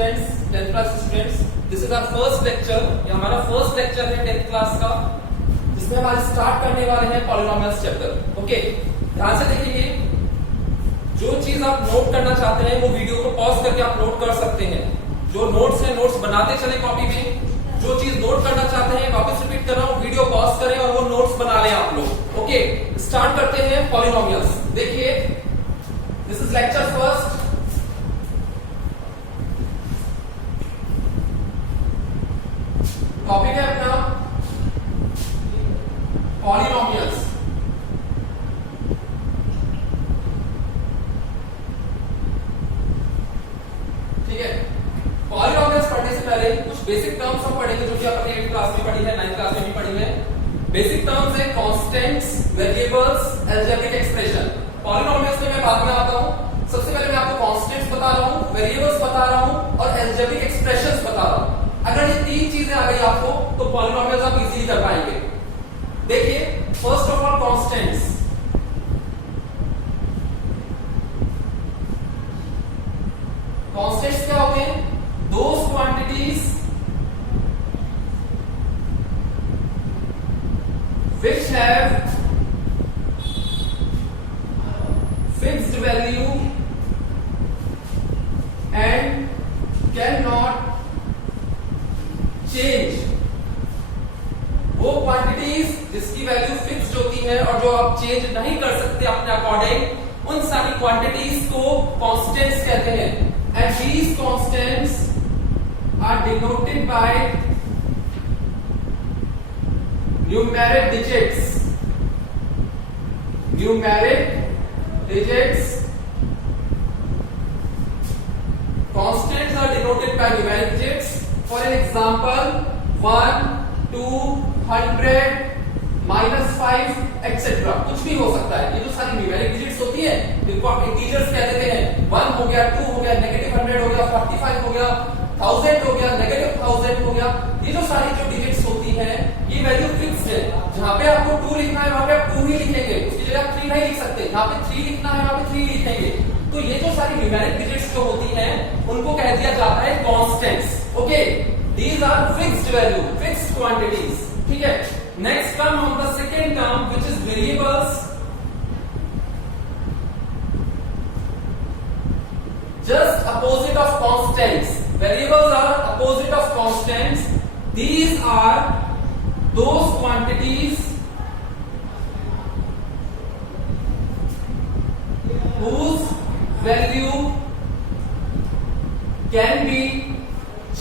Students, 10th class students, this is our first lecture. ये हमारा first lecture है 10th class का, जिसमें हम आज स्टार्ट करने वाले हैं पॉलिनोमियल्स चैप्टर। ओके, ध्यान से देखेंगे। जो चीज आप नोट करना चाहते हैं वो वीडियो को पॉज करके आप नोट कर सकते हैं। जो नोट्स हैं नोट्स बनाते चले कॉपी में। जो चीज नोट करना चाहते हैं, वापस रिपीट कर रहा हूं, वीडियो पॉज करें और वो नोट्स बना लें आप लोग। ओके, स्टार्ट करते हैं पॉलिनोमियल्स। देखिए, this is lecture first. Topic है अपना पॉलिनोमियल्स। ठीक है, पॉलिनोमियल्स पढ़ने से पहले कुछ बेसिक टर्म्स हम पढ़ेंगे, जो कि आपने 8th क्लास में पढ़ी है, 9th क्लास में भी पढ़ी है। बेसिक टर्म्स है constants, variables, algebraic expression. Polynomials में मैं बाद में आता हूं। सबसे पहले मैं आपको कांस्टेंट्स बता रहा हूं, वेरिएबल्स बता रहा हूं और अलजेब्रिक एक्सप्रेशंस बता रहा हूं। अगर ये तीन चीजें आ गई आपको तो पॉलिनोमियल्स आप इजीली कर पाएंगे। देखिए, first of all constants. Constants क्या होते हैं? Those quantities which have fixed value and cannot change। वो क्वांटिटीज जिसकी वैल्यू फिक्स्ड होती है और जो आप चेंज नहीं कर सकते अपने अकॉर्डिंग, उन सारी क्वांटिटीज को कांस्टेंट्स कहते हैं। And these constants are denoted by numeric digits। numeric digits, constants are denoted by numeric digits। for an example 1 2 100 -5 etc। कुछ भी हो सकता है। ये जो सारी न्यूमेरिक डिजिट्स होती है इनको आप इंटीजर्स कह देते हैं। 1 हो गया, 2 हो गया, -100 हो गया, 45 हो गया, 1000 हो गया, -1000 हो गया। ये जो सारी जो डिजिट्स होती हैं ये वैल्यू फिक्स्ड है। जहां पे आपको 2 लिखना है वहां पे आप 2 ही लिखेंगे, उसकी जगह आप 3 नहीं लिख सकते। जहां पे 3 लिखना है वहां पे 3 लिखेंगे। तो ये जो सारी न्यूमेरिक डिजिट्स जो होती हैं उनको कह दिया जाता है constants. Okay, these are fixed value, fixed quantities. ठीक है, next term on the second term which is variables. Just opposite of constants। Variables are opposite of constants। These are those quantities whose value can be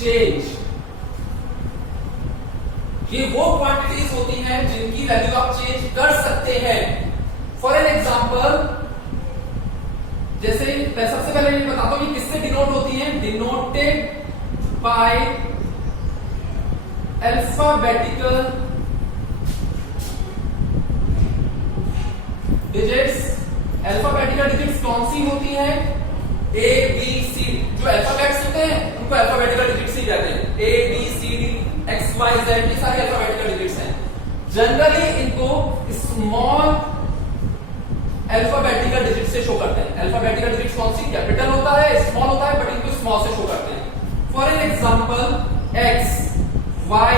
changed। ये वो quantities होती हैं जिनकी value आप change कर सकते हैं। फॉर एन एग्जाम्पल, जैसे मैं सबसे पहले ये बताता हूं कि किससे डिनोट होती है। Denoted by alphabetical digits. Alphabetical digits कौन सी होती है? A B C. जो अल्फाबेट्स होते हैं उनको अल्फाबेटिकल डिजिट्स ही कहते हैं। A B C D X Y Z, ये सारे अल्फाबेटिकल डिजिट्स हैं। जनरली इनको स्मॉल अल्फाबेटिकल डिजिट से शो करते हैं। अल्फाबेटिकल डिजिट्स कौन सी? कैपिटल होता है, स्मॉल होता है, बट इनको स्मॉल से शो करते हैं। For an example X Y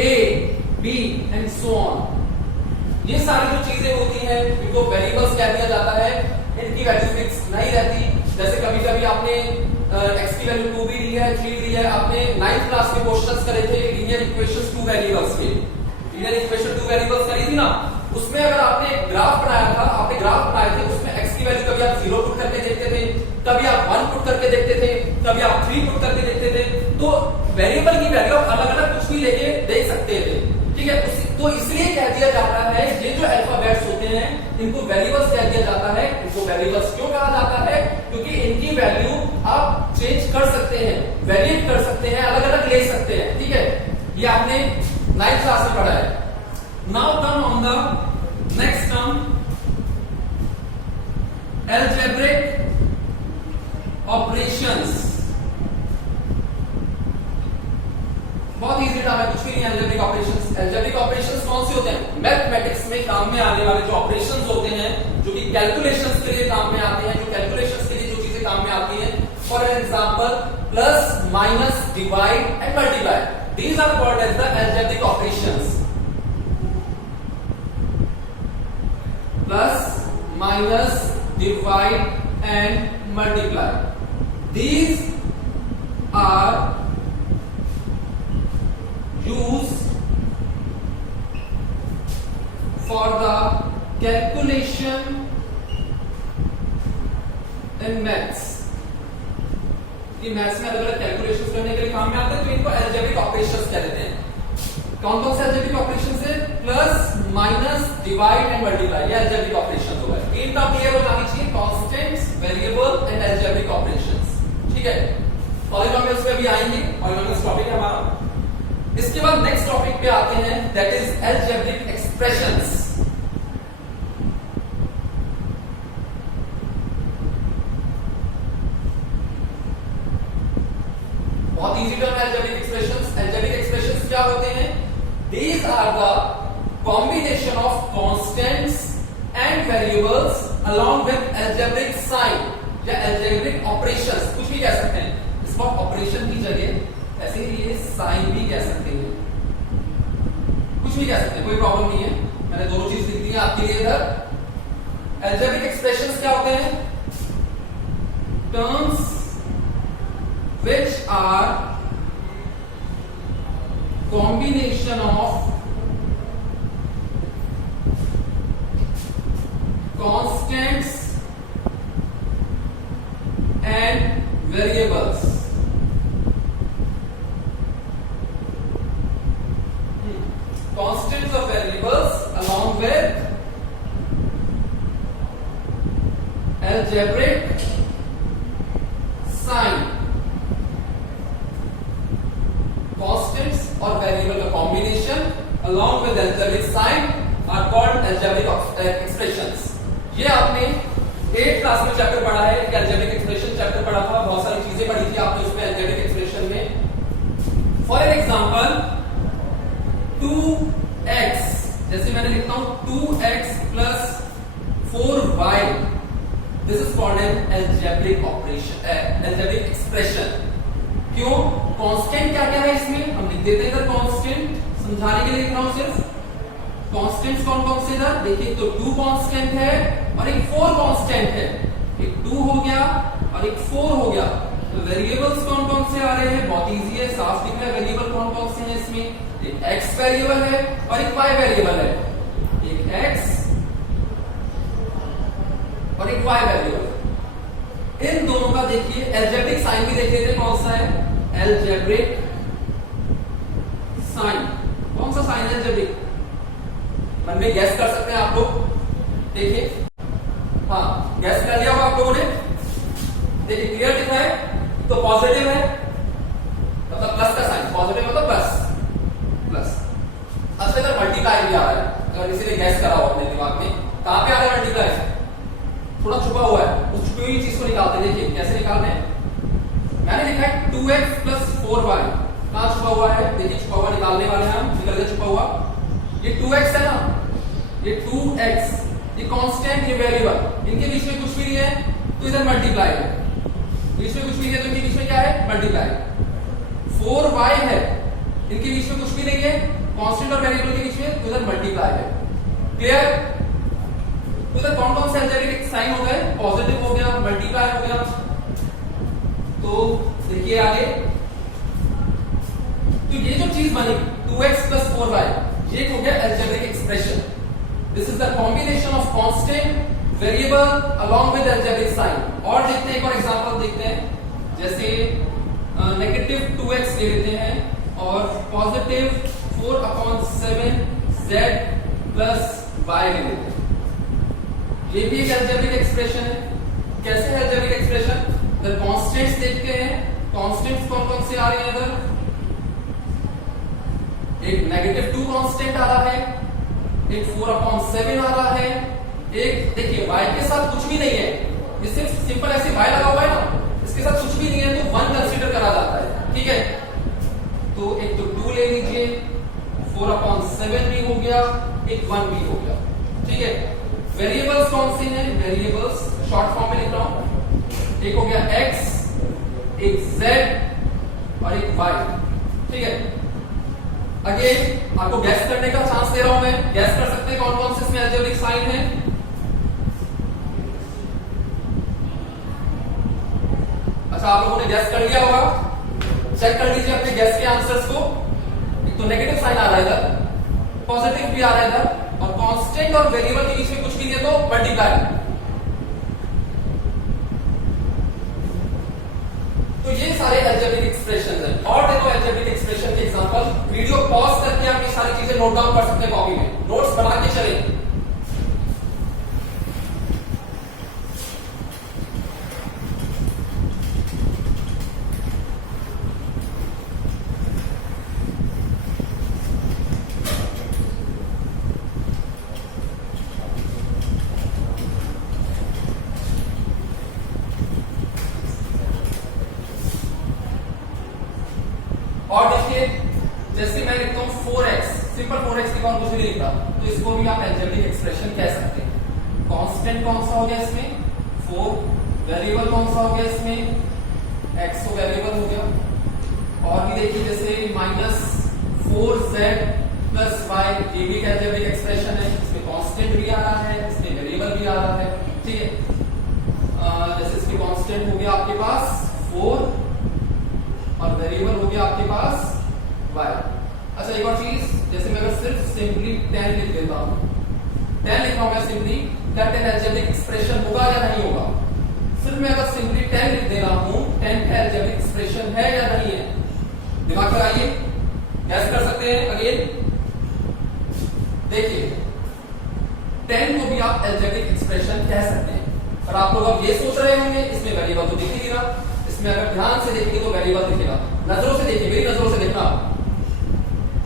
A B and so on. ये सारी जो चीजें होती हैं इनको वेरिएबल्स कह दिया जाता है। इनकी वैल्यू फिक्स नहीं रहती। जैसे कभी कभी आपने एक्स की वैल्यू 2 भी ली है, 3 ली है। आपने 9th क्लास में क्वेश्चंस करे थे लीनियर इक्वेशंस 2 वेरिएबल्स के। लीनियर इक्वेशन 2 वेरिएबल्स करी थी ना, उसमें अगर आपने ग्राफ बनाया था, आपने ग्राफ बनाए थे, उसमें x की वैल्यू कभी आप 0 पुट करके देखते थे, कभी आप 1 पुट करके देखते थे, कभी आप 3 पुट करके देखते थे। तो वेरिएबल की वैल्यू आप अलग अलग कुछ भी लेके देख सकते थे। ठीक है, तो इसलिए कह दिया जाता है ये जो अल्फाबेट्स होते हैं इनको वेरिएबल्स कह दिया जाता है। इनको वेरिएबल्स क्यों कहा जाता है? क्योंकि इनकी वैल्यू आप चेंज कर सकते हैं, वेरिएट कर सकते हैं, अलग अलग ले सकते हैं। ठीक है, ये आपने 9th क्लास में पढ़ा है। Now come on the next term, algebraic operations। बहुत इजी टर्म है, कुछ भी नहीं है। algebraic operations, algebraic operations कौन से होते हैं? मैथमेटिक्स में काम में आने वाले जो ऑपरेशंस होते हैं, जो कि कैलकुलेशंस के लिए काम में आते हैं, जो कैलकुलेशंस के लिए जो चीजें काम में आती हैं। For example plus, minus, divide and multiply. These are called as the algebraic operations. Plus, minus, divide and multiply. These are used for the calculation in maths. ये मैथ्स में अलग अलग कैलकुलेशंस करने के लिए काम में आते हैं, तो इनको अलजेब्रिक ऑपरेशंस कहते हैं. कौन कौन से अलजेब्रिक ऑपरेशंस है? Plus, minus, divide and multiply, ये अलजेब्रिक ऑपरेशंस हो गए. इन टर्म क्लियर हो जानी चाहिए, constants, variable and algebraic operations. ठीक है, पॉलीनोमियल्स पे भी आएंगे, पॉलीनोमियल्स टॉपिक है हमारा. इसके बाद नेक्स्ट टॉपिक पे आते हैं, दैट इज अलजेब्रिक एक्सप्रेशंस. बहुत इजी टर्म है अलजेब्रिक एक्सप्रेशंस. अलजेब्रिक एक्सप्रेशंस क्या होते हैं? These are the combination of constants and variables along with algebraic sign या algebraic operations, कुछ भी कह सकते हैं. इसको ऑपरेशन की जगह ऐसे ही ये साइन भी कह सकते हैं, कुछ भी कह सकते हैं, कोई प्रॉब्लम नहीं है. मैंने दोनों चीज लिख दी है आपके लिए इधर. algebraic expressions क्या होते हैं? Terms which are combination of constants and variables. Constants of variables along with algebraic sign. Constants और वेरिएबल का combination along with algebraic sign are called algebraic expressions. ये आपने 8th क्लास में चैप्टर पढ़ा है, एक algebraic expression चैप्टर पढ़ा था, बहुत सारी चीजें पढ़ी थी आपने उसमें algebraic expression में. फॉर एन एग्जांपल 2x, जैसे मैंने लिखता हूं 2x plus 4y, this is called an algebraic operation, algebraic expression. क्यों? कांस्टेंट क्या क्या है इसमें हम लिख देते हैं इधर. कांस्टेंट समझाने के लिए लिख रहा हूं सिर्फ. कांस्टेंट्स कौन कौन से इधर देखिए, तो 2 कांस्टेंट है और एक 4 कांस्टेंट है. एक 2 हो गया और एक 4 हो गया. तो वेरिएबल्स कौन कौन से आ रहे हैं? बहुत इजी है, साफ दिख रहा है. वेरिएबल कौन कौन से हैं इसमें? एक x वेरिएबल है और एक y वेरिएबल है. एक x और एक y वेरिएबल. इन दोनों का देखिए अलजेब्रिक साइन भी देख लेते हैं, कौन सा है? Algebraic sign. कौन सा साइन है अलजेब्रिक? मन में गैस कर सकते हैं आप लोग. देखिए, हाँ गैस कर लिया होगा आप लोगों ने. देखिए क्लियर दिख रहा है, तो पॉजिटिव है मतलब प्लस का साइन. पॉजिटिव मतलब प्लस. अच्छा इधर मल्टीप्लाई भी आ रहा है. अगर किसी ने गैस करा हो अपने दिमाग में, कहां पे आ रहा है मल्टीप्लाई? थोड़ा छुपा हुआ है, उस छुपी हुई चीज को निकालते हैं. देखिए कैसे निकालते हैं. मैंने लिखा है 2x plus 4y. कहां छुपा हुआ है? देखिए छुपा हुआ निकालने वाले हैं हम. निकल गया छुपा हुआ. ये 2x है ना, ये 2x, ये कांस्टेंट, ये वेरिएबल. इनके बीच में कुछ भी नहीं है तो इधर मल्टीप्लाई है. बीच में कुछ भी नहीं है तो इनके बीच में क्या है? मल्टीप्लाई. 4y है, इनके बीच में कुछ भी नहीं है, कांस्टेंट और वेरिएबल के बीच में, तो इधर मल्टीप्लाई है. क्लियर? तो इधर कौन कौन से अलजेब्रिक साइन हो गए? पॉजिटिव हो गया, मल्टीप्लाई हो गया. तो देखिए आगे, तो ये जो चीज बनी 2x plus 4y, ये हो गया algebraic expression. This is the combination of constant, variable along with algebraic sign. और देखते हैं एक और एग्जांपल देखते हैं. जैसे नेगेटिव 2x ले लेते हैं और पॉजिटिव 4/7 z plus y ले लेते हैं. ये भी एक अलजेब्रिक एक्सप्रेशन है. कैसे है अलजेब्रिक एक्सप्रेशन? इधर कांस्टेंट्स देखते हैं. कांस्टेंट्स कौन कौन से आ रहे हैं इधर? एक -2 कांस्टेंट आ रहा है, एक 4/7 आ रहा है. एक देखिए y के साथ कुछ भी नहीं है, ये सिर्फ सिंपल ऐसे y लगा हुआ है ना, इसके साथ कुछ भी नहीं है तो 1 कंसीडर करा जाता है. ठीक है, तो एक तो 2 ले लीजिए, 4/7 भी हो गया, एक 1 भी हो गया. ठीक है, वेरिएबल्स कौन से हैं? वेरिएबल्स शॉर्ट फॉर्म में लिख रहा हूं. एक हो गया x, एक z और एक y, ठीक है। अगेन आपको गैस करने का चांस दे रहा हूं मैं, गैस कर सकते हैं कौन कौन से इसमें अलजेब्रिक साइन है। अच्छा, आप लोगों ने गैस कर लिया होगा, चेक कर लीजिए अपने गैस के आंसर्स को। एक तो नेगेटिव साइन आ रहा है इधर, पॉजिटिव भी आ रहा है इधर, और कांस्टेंट और वेरिएबल के बीच में कुछ नहीं है तो मल्टीप्लाई। तो ये सारे अलजेब्रिक एक्सप्रेशन हैं। और देखो अलजेब्रिक एक्सप्रेशन के एग्जांपल, वीडियो पॉज करके आप ये सारी चीजें नोट डाउन कर सकते हैं कॉपी में, नोट्स बना के चलें। और देखिए जैसे मैं लिखता हूं 4x, सिंपल 4x के बाद कुछ नहीं लिखता, तो इसको भी आप अलजेब्रिक एक्सप्रेशन कह सकते हैं। कांस्टेंट कौन सा हो गया इसमें 4, वेरिएबल कौन सा हो गया इसमें x, तो वेरिएबल हो गया। और भी देखिए जैसे -4z + y, ये भी अलजेब्रिक एक्सप्रेशन है, इसमें कांस्टेंट भी आ रहा है, इसमें वेरिएबल भी आ रहा है, ठीक है। जैसे इसमें कांस्टेंट हो गया आपके पास 4 और वेरिएबल हो गया आपके पास y। अच्छा, एक और चीज, जैसे मैं अगर सिर्फ सिंपली 10 लिख देता हूं, 10 लिख रहा हूं मैं सिंपली, क्या 10 अलजेब्रिक एक्सप्रेशन होगा या नहीं होगा? सिर्फ मैं अगर सिंपली 10 लिख दे रहा हूं, 10 का अलजेब्रिक एक्सप्रेशन है या नहीं है? दिमाग लगाइए, गैस कर सकते हैं। अगेन देखिए 10 को भी आप अलजेब्रिक एक्सप्रेशन कह सकते हैं, पर आप लोग अब ये सोच रहे होंगे इसमें वेरिएबल तो दिख नहीं रहा, इसमें अगर ध्यान से देखेंगे तो वेरिएबल दिखेगा। नजरों से देखिए, मेरी नजरों से देखना,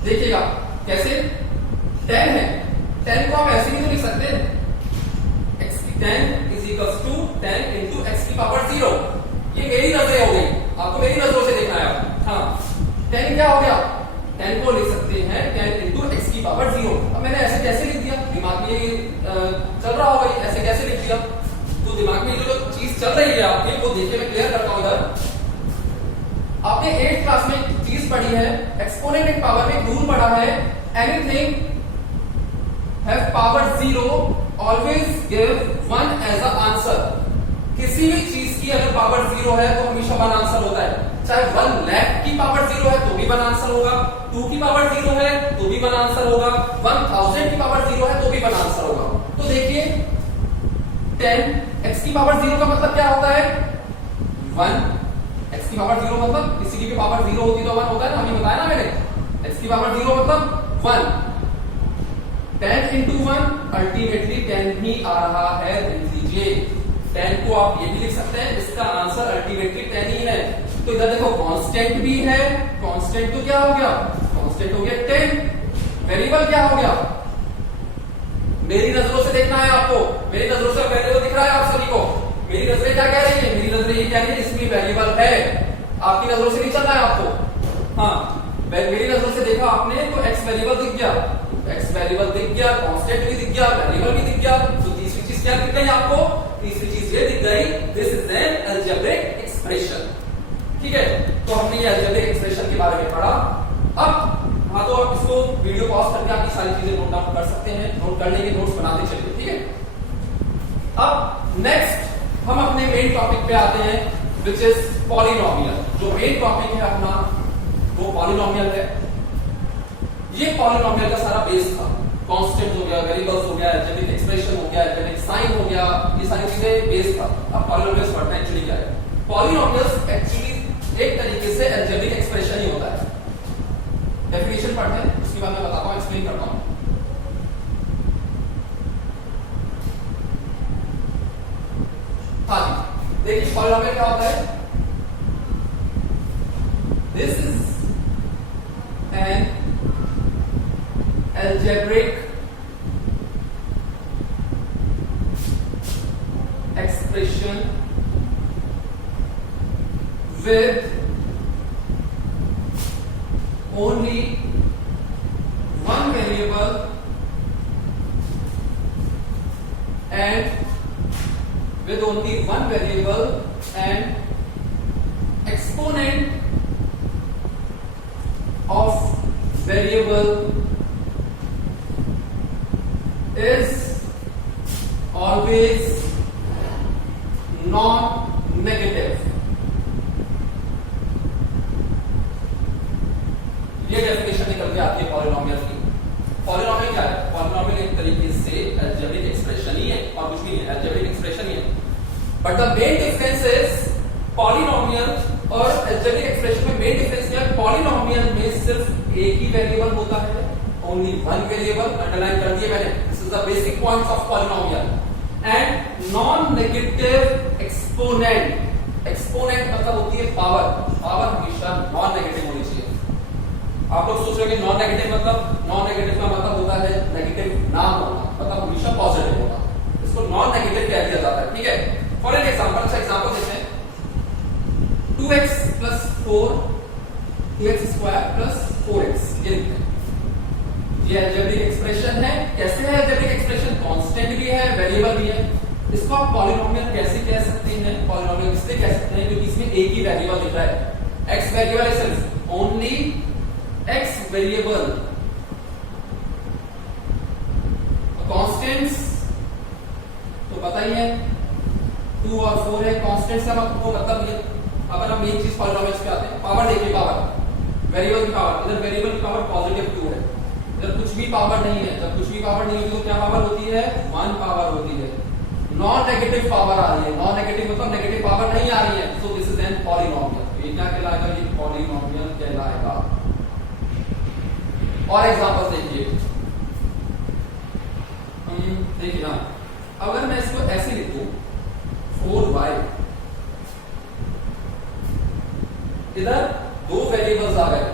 देखिएगा कैसे 10 है, 10 को हम ऐसे ही तो लिख सकते हैं, 10 = 10 × x⁻0। ये मेरी नजरें हो गई, आपको मेरी नजरों से देखना है। हाँ, 10 क्या हो गया, 10 को लिख सकते हैं 10 × x⁻0। अब मैंने ऐसे कैसे लिख दिया, दिमाग में चल रहा होगा ऐसे कैसे लिख दिया, तो दिमाग में जो चीज चल रही है आपके, वो देखिए मैं क्लियर करता हूं इधर। आपने 8th क्लास में एक चीज पढ़ी है, एक्सपोनेंट इन पावर में एक रूल पढ़ा है, anything have power 0 always give 1 as a answer. किसी भी चीज की अगर पावर 0 है तो हमेशा 1 आंसर होता है, चाहे 1 लाख की पावर 0 है तो भी 1 आंसर होगा, 2 की पावर 0 है तो भी 1 आंसर होगा, 1000 की पावर 0 है तो भी 1 आंसर होगा। तो देखिए 10 x⁻0 का मतलब क्या होता है 1, x⁻0 मतलब किसी की भी पावर 0 होती तो 1 होता है ना, अभी बताया ना मैंने, x⁻0 मतलब 1, 10 × 1 अल्टीमेटली 10 ही आ रहा है। देख लीजिए 10 को आप ये भी लिख सकते हैं, इसका आंसर अल्टीमेटली 10 ही है। तो इधर देखो कांस्टेंट भी है, कांस्टेंट तो क्या हो गया, कांस्टेंट हो गया 10, वेरिएबल क्या हो गया, मेरी नजरों से देखना है आपको, मेरी नजरों से वेरिएबल दिख रहा है आप सभी को, मेरी नजरें क्या कह रही है, मेरी नजरें ये कह रही है इसमें वेरिएबल है, आपकी नजरों से नहीं चल रहा है आपको। हाँ, मेरी नजरों से देखा आपने तो x वेरिएबल दिख गया, x वेरिएबल दिख गया, कांस्टेंट भी दिख गया, वेरिएबल भी दिख गया। तो तीसरी चीज क्या दिख गई आपको, तीसरी चीज ये दिख गई, this is an algebraic expression. ठीक है, तो हमने ये अलजेब्रिक एक्सप्रेशन के बारे में पढ़ा। अब हाँ, तो आप इसको वीडियो पॉज करके आप ये सारी चीजें नोट डाउन कर सकते हैं, नोट कर लेंगे, नोट्स बनाते चलिए। ठीक है, अब नेक्स्ट हम अपने मेन टॉपिक पे आते हैं, विच इज पॉलिनोमियल। जो मेन टॉपिक है अपना वो पॉलिनोमियल है। ये पॉलिनोमियल का सारा बेस था, कांस्टेंट हो गया, वेरिएबल्स हो गया, अलजेब्रिक एक्सप्रेशन हो गया, अलजेब्रिक साइन हो गया, ये सारी चीजें बेस था। अब पॉलिनोमियल्स पढ़ना एक्चुअली क्या है, पॉलिनोमियल्स एक्चुअली एक तरीके से अलजेब्रिक एक्सप्रेशन ही होता है। डेफिनेशन पढ़ते हैं, उसके बाद मैं बताता हूं, एक्सप्लेन करता हूं। हाँ जी, देखिए पॉलिनोमियल क्या होता है, this is an algebraic expression with only one variable and with only one variable and exponent of variable is always non-negative. ये डेफिनेशन निकल के आती है पॉलिनोमियल की। पॉलिनोमियल क्या है? पॉलिनोमियल एक तरीके से अलजेब्रिक एक्सप्रेशन ही है और कुछ नहीं है, अलजेब्रिक एक्सप्रेशन ही है। But the main difference is polynomial और अलजेब्रिक एक्सप्रेशन में मेन डिफरेंस क्या है? पॉलिनोमियल में सिर्फ एक ही वेरिएबल होता है, ओनली वन वेरिएबल, अंडरलाइन कर दिया मैंने। This is the basic points of polynomial. And non negative exponent, exponent मतलब होती है पावर, पावर हमेशा नॉन नेगेटिव होनी चाहिए। आप लोग सोच रहे हो नॉन नेगेटिव मतलब, नॉन नेगेटिव का मतलब होता है नेगेटिव ना होना, मतलब हमेशा पॉजिटिव होना, इसको नॉन नेगेटिव कह दिया जाता है, ठीक है। फॉर एन एग्जांपल, अच्छा एग्जांपल देते हैं, 2x + 4 2x square plus 4x, ये लिखते हैं। ये अलजेब्रिक एक्सप्रेशन है। कैसे है अलजेब्रिक एक्सप्रेशन? कांस्टेंट भी है, वेरिएबल भी है। इसको आप पॉलिनोमियल कैसे कह सकते हैं? पॉलिनोमियल इसलिए कह सकते हैं क्योंकि इसमें एक ही वेरिएबल दिख रहा है। x वेरिएबल है सिर्फ, ओनली x वेरिएबल। कांस्टेंट्स तो पता ही है, 2 और 4 है। कांस्टेंट्स का मतलब ये, अगर हम मेन चीज पॉलिनोमियल्स पे आते हैं, पावर देखिए, पावर वेरिएबल की पावर, इधर वेरिएबल की पावर पॉजिटिव 2 है, इधर कुछ भी पावर नहीं है। जब कुछ भी पावर नहीं होती तो क्या पावर होती है? 1 पावर होती है। नॉन नेगेटिव पावर आ रही है, नॉन नेगेटिव मतलब नेगेटिव पावर नहीं आ रही है, so this is an polynomial. ये क्या कहलाएगा? ये पॉलिनोमियल कहलाएगा। और एग्जांपल देखिए, देखिए ना, अगर मैं इसको ऐसे लिख दूं 4y, इधर दो वेरिएबल्स आ गए,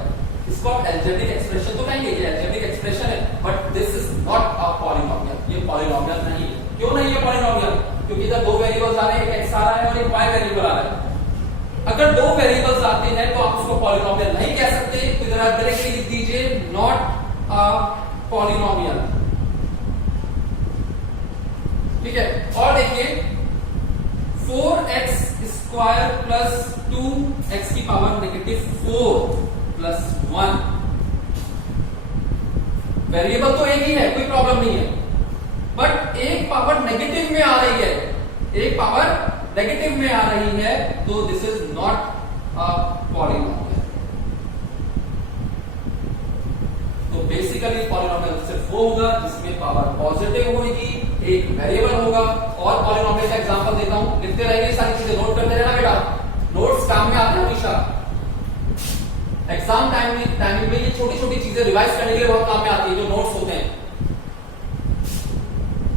इसको आप अलजेब्रिक एक्सप्रेशन तो कहेंगे, ये अलजेब्रिक एक्सप्रेशन है, but this is not a polynomial. ये पॉलिनोमियल नहीं है। क्यों नहीं है पॉलिनोमियल? क्योंकि इधर दो वेरिएबल्स आ रहे हैं, एक x आ रहा है और एक y वेरिएबल आ रहा है। अगर दो वेरिएबल्स आते हैं तो आप उसको पॉलिनोमियल नहीं कह सकते, तो इधर आप डायरेक्टली लिख दीजिए नॉट अ पॉलिनोमियल, ठीक है। और देखिए 4x स्क्वायर प्लस 2x की पावर -4 प्लस 1, वेरिएबल तो एक ही है, कोई प्रॉब्लम नहीं है, बट एक पावर नेगेटिव में आ रही है, एक पावर नेगेटिव में आ रही है, तो this is not a polynomial. तो बेसिकली पॉलिनोमियल सिर्फ वो होगा जिसमें पावर पॉजिटिव होगी, एक वेरिएबल होगा। और पॉलिनोमियल का एग्जांपल देता हूं, लिखते रहेंगे, सारी चीजें नोट करते रहना बेटा, नोट्स काम में आते हैं हमेशा। एग्जाम टाइमिंग में ये छोटी छोटी चीजें रिवाइज करने के लिए बहुत काम में आती है, जो नोट्स होते हैं।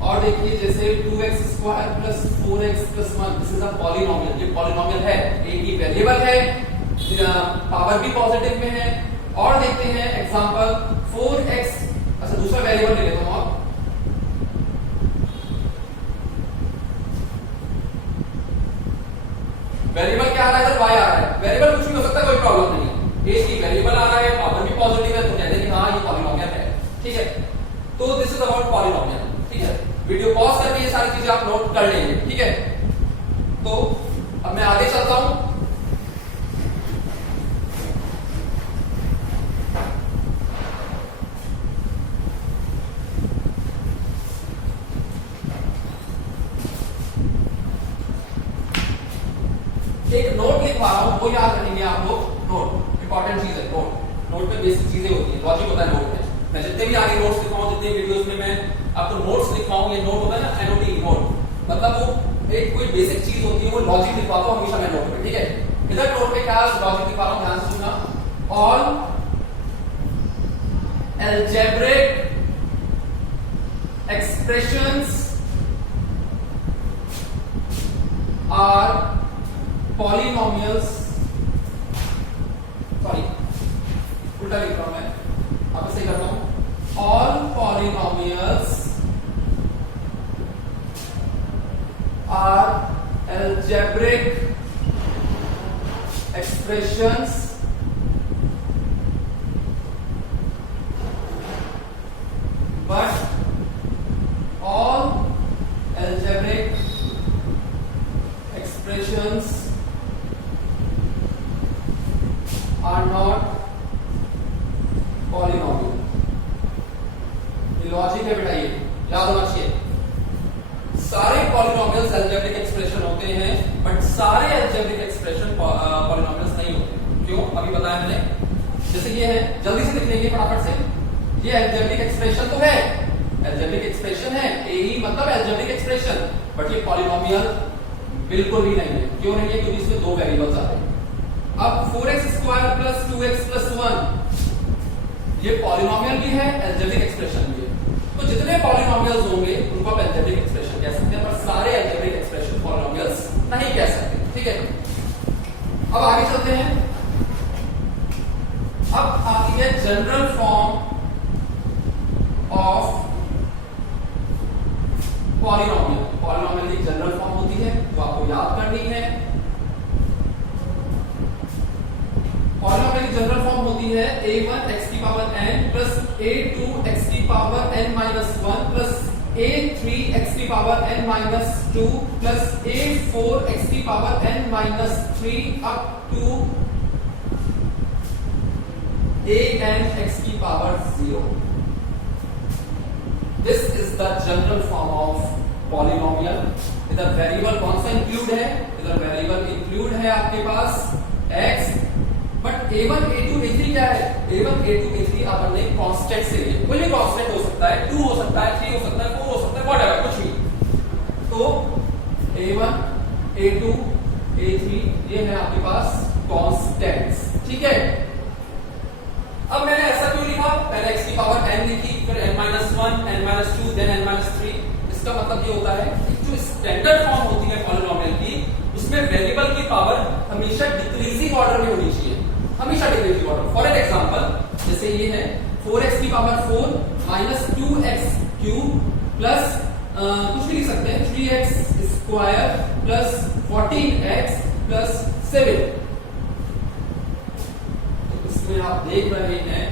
और देखिए जैसे 2x square plus 4x plus 1, this is a polynomial. ये पॉलिनोमियल है, एक ही वेरिएबल है, पावर भी पॉजिटिव में है। और देखते हैं एग्जांपल 4x, अच्छा दूसरा वेरिएबल ले लेता हूं आप, वेरिएबल क्या आ रहा है? y आ रहा है, वेरिएबल कुछ भी हो सकता है, कोई प्रॉब्लम नहीं है। एक ही वेरिएबल आ रहा है, पावर भी पॉजिटिव है, तो कहते हैं कि हाँ ये पॉलिनोमियल है, ठीक है। तो दिस इज अबाउट पॉलिनोमियल, ठीक है। वीडियो पॉज करके ये सारी चीजें आप नोट कर लेंगे, ठीक है। तो अब मैं आगे चलता हूं। एक नोट लिखवा रहा हूं, वो याद रखेंगे आप लोग। नोट इंपॉर्टेंट चीज है, नोट में बेसिक चीजें होती है, लॉजिक होता है नोट में। मैं जितने भी आगे नोट्स लिखवाऊं, जितने वीडियोस में मैं आपको नोट्स लिखवाऊं, ये नोट होता है ना, एनओटी नोट, मतलब वो एक कोई बेसिक चीज होती है, वो लॉजिक लिखवाता हूं हमेशा मैं नोट में, ठीक है। इधर नोट में क्या लॉजिक लिखवा रहा हूं, ध्यान से सुनना। All algebraic expressions are polynomials, sorry उल्टा लिख रहा हूं मैं, अब इसे करता हूं। All polynomials are algebraic expressions but all algebraic expressions याद होना चाहिए। सारे पॉलिनोमियल्स अलजेब्रिक एक्सप्रेशन होते हैं, बट सारे अलजेब्रिक एक्सप्रेशन पॉलिनोमियल्स नहीं होते। क्यों? अभी बताया मैंने। जैसे ये है, जल्दी से लिख लेंगे फटाफट से। ये अलजेब्रिक एक्सप्रेशन तो है, अलजेब्रिक एक्सप्रेशन है, AE मतलब अलजेब्रिक एक्सप्रेशन, बट ये पॉलिनोमियल बिल्कुल भी नहीं है। क्यों नहीं है? क्योंकि इसमें दो वेरिएबल्स आते हैं। अब 4x² + 2x + 1 ये पॉलिनोमियल भी है, अलजेब्रिक एक्सप्रेशन भी है। तो जितने पॉलिनोमियल्स होंगे उनको आप अलजेब्रिक एक्सप्रेशन कह सकते हैं, पर सारे अलजेब्रिक एक्सप्रेशन पॉलिनोमियल्स नहीं कह सकते। ठीक है, अब आगे चलते हैं। अब आती है general form of polynomial. Polynomial की जनरल फॉर्म होती है जो आपको याद करनी है। पॉलिनोमियल की जनरल फॉर्म होती है a1x⁴n + a2x⁴n - 1 + a3x⁴n - 2 + a4x⁴n - 3 up to an(x⁴0). This is the general form of polynomial। इधर वेरिएबल कौन सा इंक्लूड है? इधर वेरिएबल इंक्लूड है आपके पास x, but a1 a2 a3 क्या है? a1 a2 a3 अपन ने कांस्टेंट से लिए, कोई भी कांस्टेंट हो सकता है, 2 हो सकता है, 3 हो सकता है, 4 हो सकता है, व्हाटएवर, कुछ भी। तो a1 a2 a3 ये है आपके पास कांस्टेंट्स। ठीक है, अब मैंने ऐसा क्यों लिखा? पहले x⁴n लिखी, फिर n - 1 n - 2 देन n - 3। इसका मतलब ये होता है कि जो स्टैंडर्ड फॉर्म होती है पॉलिनोमियल की, उसमें वेरिएबल की पावर हमेशा डिक्रीजिंग ऑर्डर में होनी चाहिए, हमेशा decreasing order. For an example, जैसे ये है 4x⁴ - 2x³ प्लस कुछ भी लिख सकते हैं 3x² + 14x + 7। इसमें आप देख रहे हैं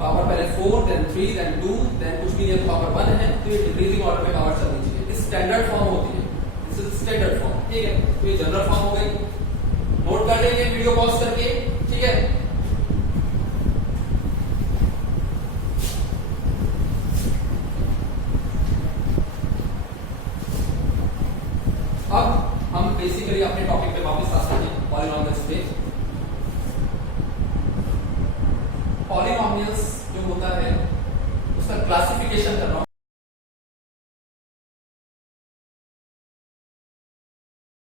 पावर पहले 4 देन 3 देन 2 देन कुछ भी नहीं, पावर 1 है, तो ये डिक्रीजिंग ऑर्डर में पावर चलनी चाहिए। इस स्टैंडर्ड फॉर्म होती है, दिस इज स्टैंडर्ड फॉर्म। ठीक है, तो ये जनरल फॉर्म हो गई, नोट कर लेंगे वीडियो पॉज करके। ठीक है, अब हम बेसिकली अपने टॉपिक पे वापस आते हैं, पॉलिनोमियल्स पे। पॉलिनोमियल्स जो होता है उसका क्लासिफिकेशन कर रहा हूं।